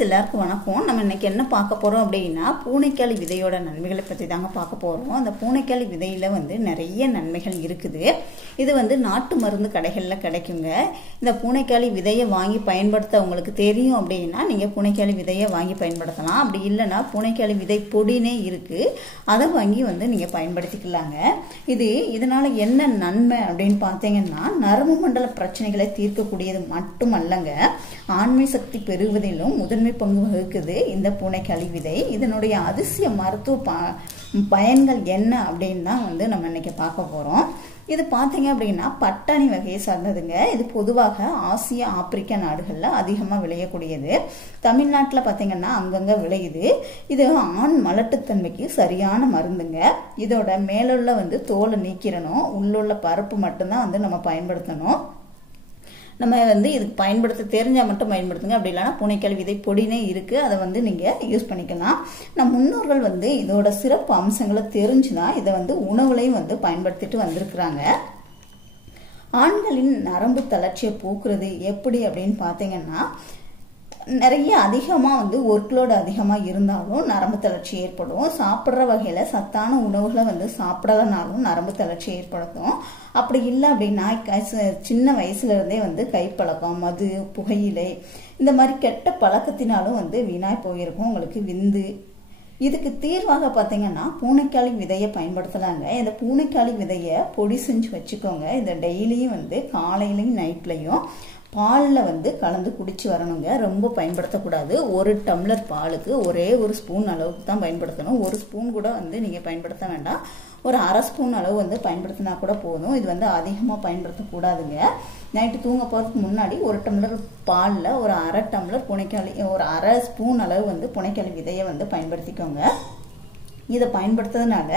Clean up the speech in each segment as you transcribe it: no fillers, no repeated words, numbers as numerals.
எல்லாருக்கும் வணக்கம். நம்ம இன்னைக்கு என்ன பார்க்க போறோம் அப்படின்னா பூனைக்காளி விதையோட நன்மைகளை பத்தி தாங்க பார்க்க போறோம். அந்த பூனைக்காளி விதையில நிறைய நன்மைகள் இருக்குது. இது நாட்டு மருந்து கடைகள்ல கிடைக்குங்க. இந்த பூனைக்காளி விதையை வாங்கி பயன்படுத்த உங்களுக்கு தெரியும் அப்படின்னா நீங்க பூனைக்காளி விதையை வாங்கி பயன்படுத்தலாம். அப்படி இல்லைன்னா பூனைக்காளி விதை பொடினே இருக்கு, அதை வாங்கி நீங்க பயன்படுத்திக்கலாங்க. இதனால என்ன நன்மை அப்படின்னு பார்த்தீங்கன்னா நரம்பு மண்டல பிரச்சனைகளை தீர்க்கக்கூடியது மட்டுமல்லங்க, ஆண்மை சக்தி பெறுவதிலும் முதன்மை பங்கு வகிக்குது இந்த பூனைக்காளி விதை. இதனுடைய அதிசய மருத்துவ பயன்கள் என்ன அப்படின்னு தான் நம்ம இன்னைக்கு பார்க்க போறோம். இது பார்த்தீங்க அப்படின்னா பட்டாணி வகையை சார்ந்ததுங்க. இது பொதுவாக ஆசிய ஆப்பிரிக்கா நாடுகள்ல அதிகமா விளையக்கூடியது. தமிழ்நாட்டில் பார்த்தீங்கன்னா அங்கங்க விளையுது. இது ஆண் மலட்டுத்தன்மைக்கு சரியான மருந்துங்க. இதோட மேலுள்ள தோலை நீக்கிறணும், உள்ளுள்ள பருப்பு மட்டும்தான் நம்ம பயன்படுத்தணும். நம்ம இதுக்கு பயன்படுத்த தெரிஞ்சால் மட்டும் பயன்படுத்துங்க. அப்படி இல்லைன்னா பூனைக்காளி விதை பொடினே இருக்கு, அதை நீங்கள் யூஸ் பண்ணிக்கலாம். நம் முன்னோர்கள் இதோட சிறப்பு அம்சங்களை தெரிஞ்சுதான் இதை உணவுலையும் பயன்படுத்திட்டு வந்திருக்கிறாங்க. ஆண்களின் நரம்பு தளர்ச்சியை போக்குறது எப்படி அப்படின்னு பார்த்தீங்கன்னா நிறைய அதிகமாக ஒர்க்லோடு அதிகமாக இருந்தாலும் நரம்பு தளர்ச்சி ஏற்படும். சாப்பிட்ற வகையில் சத்தான உணவுகளை சாப்பிடலனாலும் நரம்பு தளர்ச்சி ஏற்படுத்தும். அப்படி இல்லை அப்படின்னா சின்ன வயசுலேருந்தே கைப்பழக்கம், மது, புகையிலை இந்த மாதிரி கெட்ட பழக்கத்தினாலும் வீணாய் போயிருக்கும் உங்களுக்கு விந்து. இதுக்கு தீர்வாக பார்த்தீங்கன்னா பூனைக்காளி விதையை பயன்படுத்தலாங்க. இந்த பூனைக்காளி விதையை பொடி செஞ்சு வச்சுக்கோங்க. இதை டெய்லியும் காலையிலையும் நைட்லையும் பாலில் கலந்து குடிச்சு வரணுங்க. ரொம்ப பயன்படுத்தக்கூடாது. ஒரு டம்ளர் பாலுக்கு ஒரே ஒரு ஸ்பூன் அளவுக்கு தான் பயன்படுத்தணும். ஒரு ஸ்பூன் கூட நீங்கள் பயன்படுத்த வேண்டாம். ஒரு அரை ஸ்பூன் அளவு பயன்படுத்தினா கூட போதும். இது அதிகமாக பயன்படுத்தக்கூடாதுங்க. நைட்டு தூங்க போகிறதுக்கு முன்னாடி ஒரு டம்ளர் பாலில் ஒரு அரை டம்ளர் பூனைக்காளி, ஒரு அரை ஸ்பூன் அளவு பூனைக்காளி விதையை பயன்படுத்திக்கோங்க. இதை பயன்படுத்துறதுனால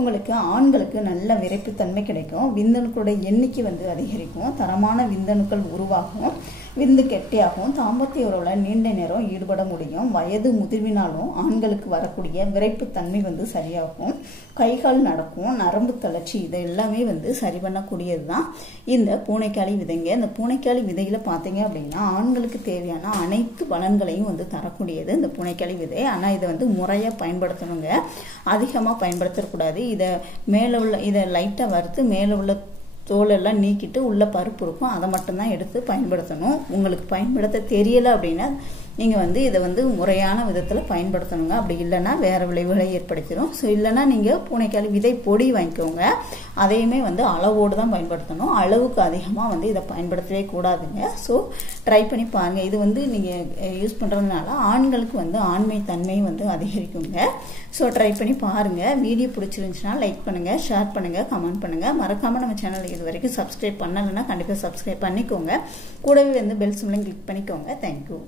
உங்களுக்கு ஆண்களுக்கு நல்ல விரைப்புத்தன்மை கிடைக்கும். விந்தணுக்களோட எண்ணிக்கை அதிகரிக்கும். தரமான விந்தணுக்கள் உருவாகும். விந்து கெட்டியாகும். தாம்பத்திய உறவுல நீண்ட நேரம் ஈடுபட முடியும். வயது முதிர்வினாலும் ஆண்களுக்கு வரக்கூடிய விரைப்புத்தன்மை சரியாகும். கைகால் நடக்கும். நரம்பு தளர்ச்சி இது எல்லாமே சரி பண்ணக்கூடியது தான் இந்த பூனைக்காளி விதைங்க. இந்த பூனைக்காளி விதையில பார்த்தீங்க அப்படின்னா ஆண்களுக்கு தேவையான அனைத்து பலன்களையும் தரக்கூடியது இந்த பூனைக்காளி விதை. ஆனால் இதை முறையாக பயன்படுத்தணுங்க. அதிகமாக பயன்படுத்தக்கூடாது. இதை லைட்டாக வறுத்து மேலே உள்ள தோலெல்லாம் நீக்கிட்டு உள்ள பருப்பு இருக்கும், அதை மட்டும்தான் எடுத்து பயன்படுத்தணும். உங்களுக்கு பயன்படுத்த தெரியலை அப்படின்னா நீங்கள் இதை முறையான விதத்தில் பயன்படுத்தணுங்க. அப்படி இல்லைன்னா வேறு விளைவுகளை ஏற்படுத்திடும். ஸோ இல்லைன்னா நீங்கள் பூனைக்காளி விதை பொடி வாங்கிக்கோங்க. அதையுமே அளவோடு தான் பயன்படுத்தணும். அளவுக்கு அதிகமாக இதை பயன்படுத்தவே கூடாதுங்க. ஸோ ட்ரை பண்ணி பாருங்கள். இது நீங்கள் யூஸ் பண்ணுறதுனால ஆண்களுக்கு ஆண்மை தன்மையும் அதிகரிக்குங்க. ஸோ ட்ரை பண்ணி பாருங்கள். வீடியோ பிடிச்சிருந்துச்சுன்னா லைக் பண்ணுங்கள், ஷேர் பண்ணுங்கள், கமெண்ட் பண்ணுங்கள். மறக்காமல் நம்ம சேனலுக்கு இது வரைக்கும் சப்ஸ்கிரைப் பண்ணலைன்னா கண்டிப்பாக சப்ஸ்கிரைப் பண்ணிக்கோங்க. கூடவே பெல் சிம்பலையும் கிளிக் பண்ணிக்கோங்க. தேங்க்யூ.